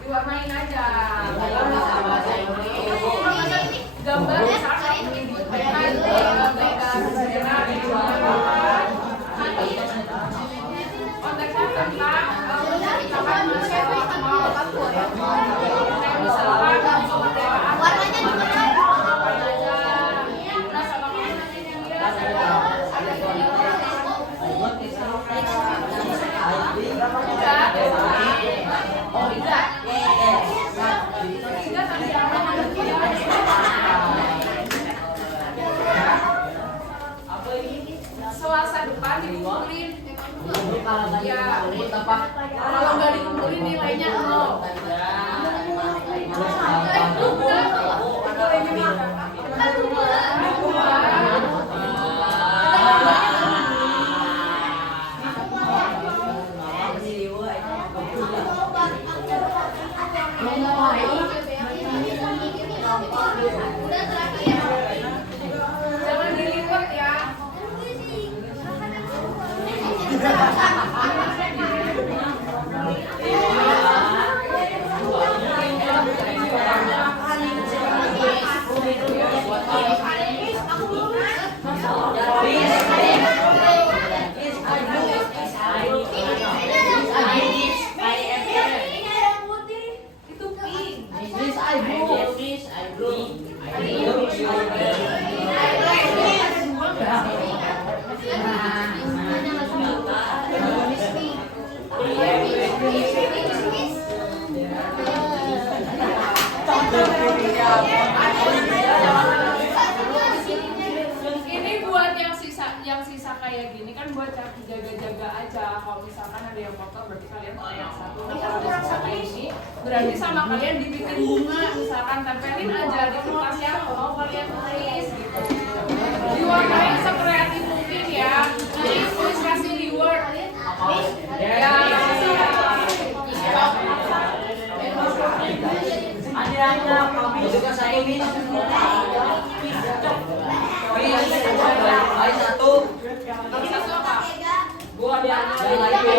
Diwarnain aja. Gambar misalkan konteksnya tentang misalkan warnanya juga Selasa depan dikumpulin. Ya, kalau nggak dikumpulin nilainya 0. Jangan dilipat ya. Ini buat yang sisa kayak gini kan buat jaga-jaga aja. Kalau misalkan ada yang kotor berarti kalian mau yang satu. Nah, kalau ada sisa kayak ini berarti sama kalian dibikin bunga, misalkan tempelin aja di kertas yang mau kalian tulis gitu. Diwarnain sekreatif mungkin ya. Terus kasih reward. Ya. Juga saya ini. Ayo satu. Gua ada lagi.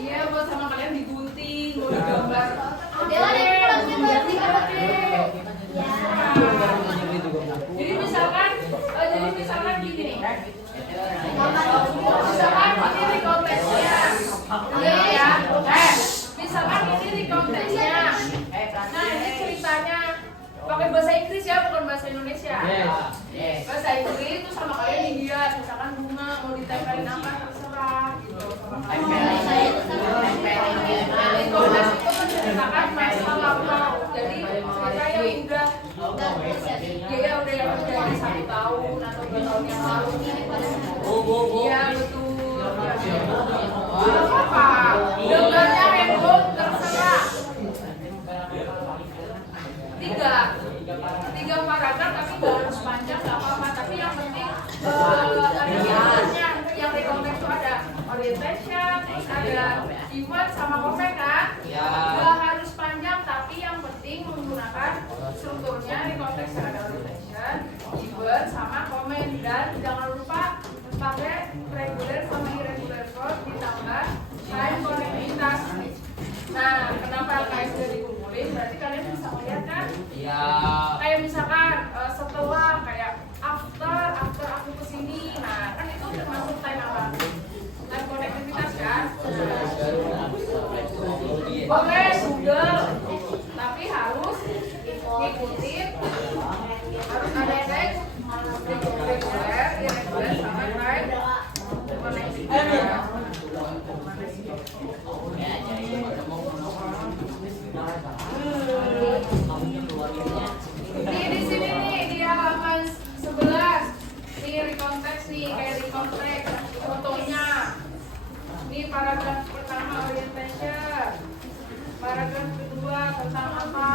Iya, buat sama kalian digunting, mau digambar. Jadi misalkan gini nih. Misalkan ini di konteksnya. Ya. Misalkan ini di konteksnya. Nah, ini ceritanya pakai bahasa Inggris ya, bukan bahasa Indonesia. Bahasa Inggris itu sama kalian dihias, misalkan bunga mau ditempelin apa terserah gitu. Misalkan masa lampau, jadi ceritanya udah yang terjadi 1 tahun atau 2 tahun yang lalu. Iya betul. ada keyword sama komen kan? Ya. Gak harus panjang, tapi yang penting menggunakan strukturnya recontext and adaptation, keyword sama komen, dan jangan lupa pakai regular sama irregular verb ditambah time konektivitas. Nah, kenapa KSD dikumpulin? Berarti kalian bisa melihat kan? Ya. Kayak misalkan setelah, kayak after aku kesini. Nah, kan itu termasuk time apa? Time konektivitas kan? Boleh Google, tapi harus ngikutin, harus ada tag reguler, irregular sama time konektivitas. Di sini nih di halaman 11 nih rekonteks nih, kayak rekonteks fotonya. Ini paragraf pertama orientation, paragraf kedua tentang apa,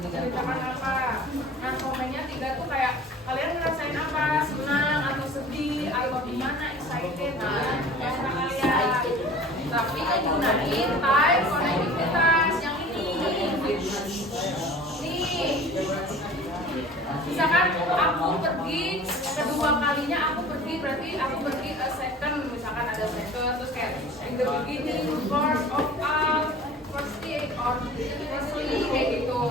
ceritakan apa. Nah komennya 3 tuh kayak kalian ngerasain apa, senang atau sedih atau gimana, excited. Nah terserah kalian, tapi gunain time konektivitas yang ini nih. Misalkan aku pergi kedua kalinya, aku pergi berarti aku pergi ke second, misalkan ada second, terus kayak in the beginning, first of all, firstly or firstly kayak gitu.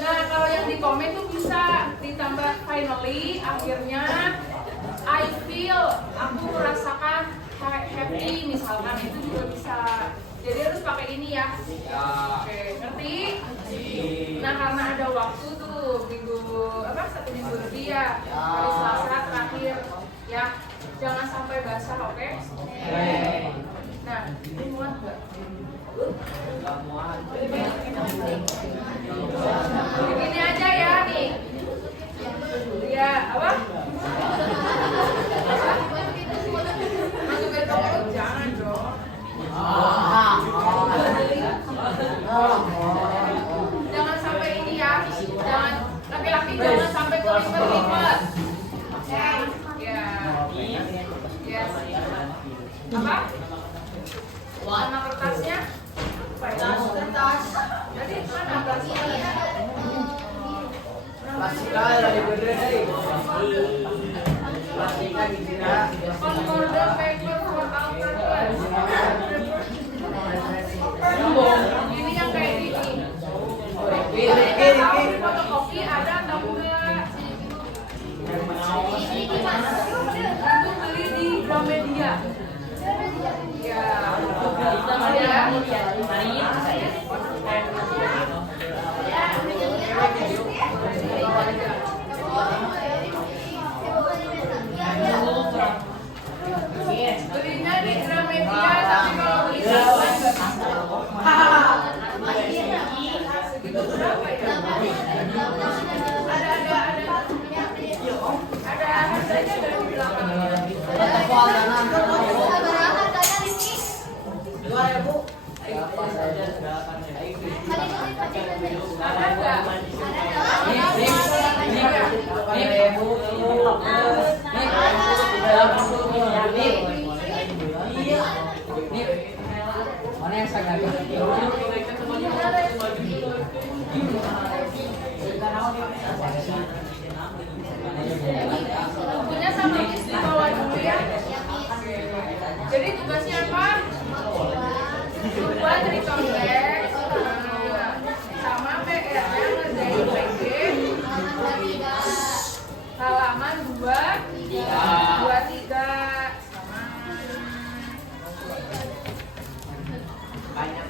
Nah kalau yang di komen tuh bisa ditambah finally, akhirnya, I feel, aku merasakan happy misalkan, itu juga bisa. Jadi harus pakai ini ya. Oke, ngerti? Nah karena ada waktu tuh satu minggu lebih ya, hari Selasa terakhir ya, jangan sampai basah, oke? Nah ini muat nggak? Begini aja ya nih. Ya apa? Masukin ke mulut jangan dong. Jangan sampai ini ya, jangan laki-laki jangan sampai kelipet-lipet. Ya, yes. Apa? Mana kertasnya? Kertas. Jadi mana kertasnya? Plastikal lagi bener nih. Plastikal dikira. Concorder paper for outer glass. Ini yang kayak gini. Tahu fotokopi ada atau enggak? Itu beli di Gramedia. Ya, belinya di Gramedia, tapi kalau beli segitu berapa ya? Ada harganya dari belakang. Ada nggak? Mana yang sangat Bukunya sama istri bawa dulu ya. Jadi tugasnya apa? Buat rekonteks sama PR-nya ngerjain PG halaman 23 sama banyak.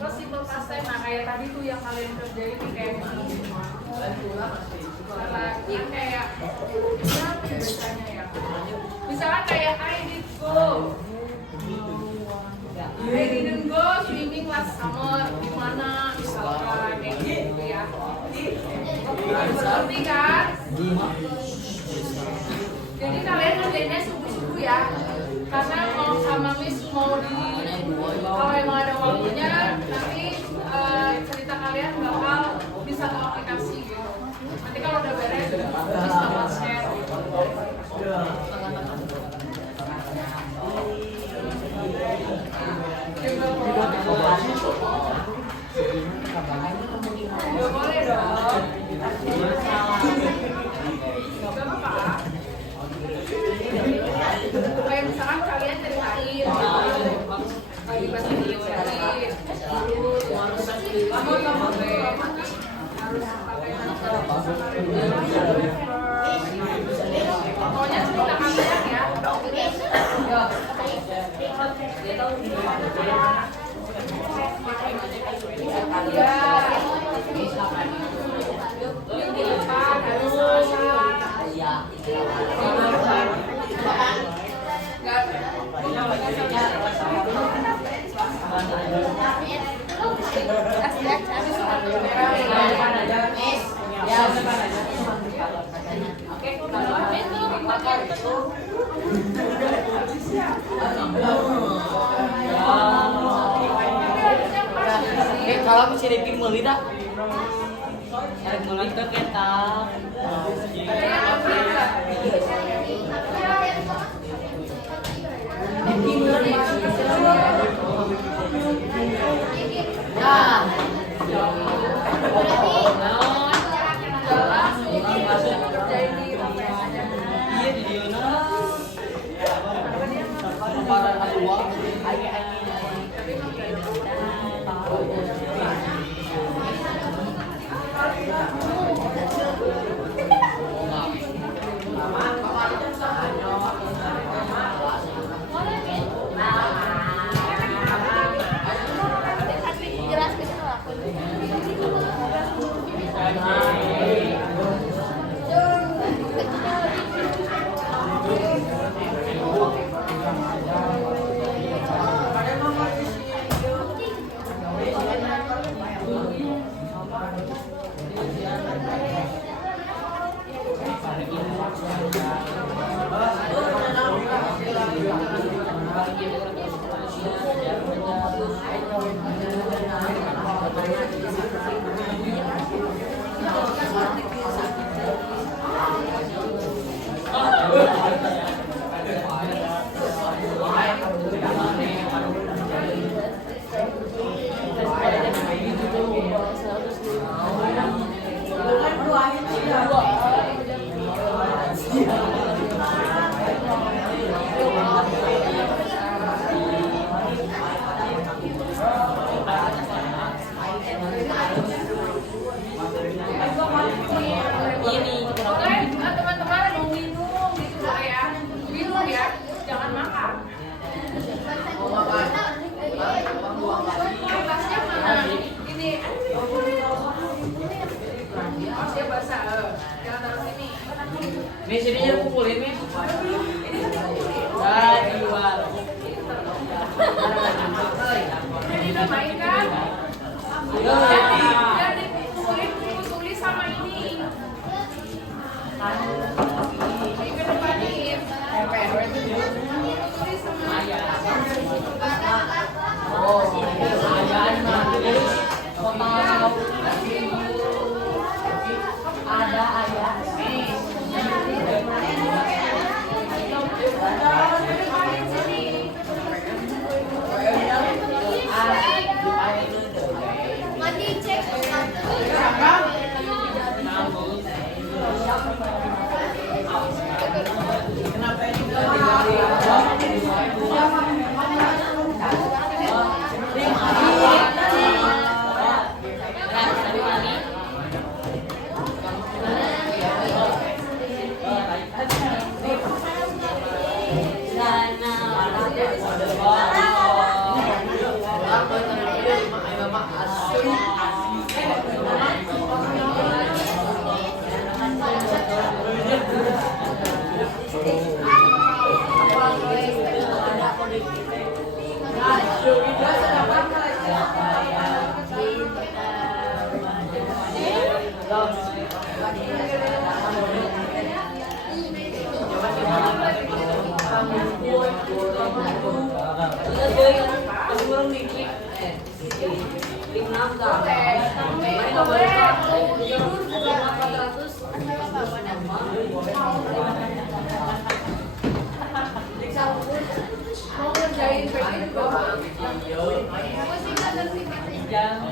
Terus simple past time, nah kayak tadi tuh yang kalian kerjain nih kayak yang kayak apa ya biasanya ya, misalnya kayak I did go, I didn't go swimming last summer, gimana misalkan kayak gitu ya, ngerti kan? Jadi kalian kerjainnya subuh-subuh ya, karena kalau sama Miss mau kalau emang ada waktunya nanti cerita kalian bakal bisa ke aplikasi gitu. Nanti kalau udah beres Miss bakal share. Gak boleh dong. Gak apa-apa. Kayak misalkan kalian ceritain lagi bahasa Inggris pokoknya cerita kalian ya. Kalau bisa bikin meli dah. Tarik meli ke kita. Nih sininya pukulin nih. Nah, jual. Jadi udah main kan? Dan dipukulin sama ini. Ini ke depanin. Dipukulin sama Oh, ayaan ada ayah. 56 dah. Boleh, tapi boleh mau tidur juga 400. mau ngerjain PG juga boleh. Jangan.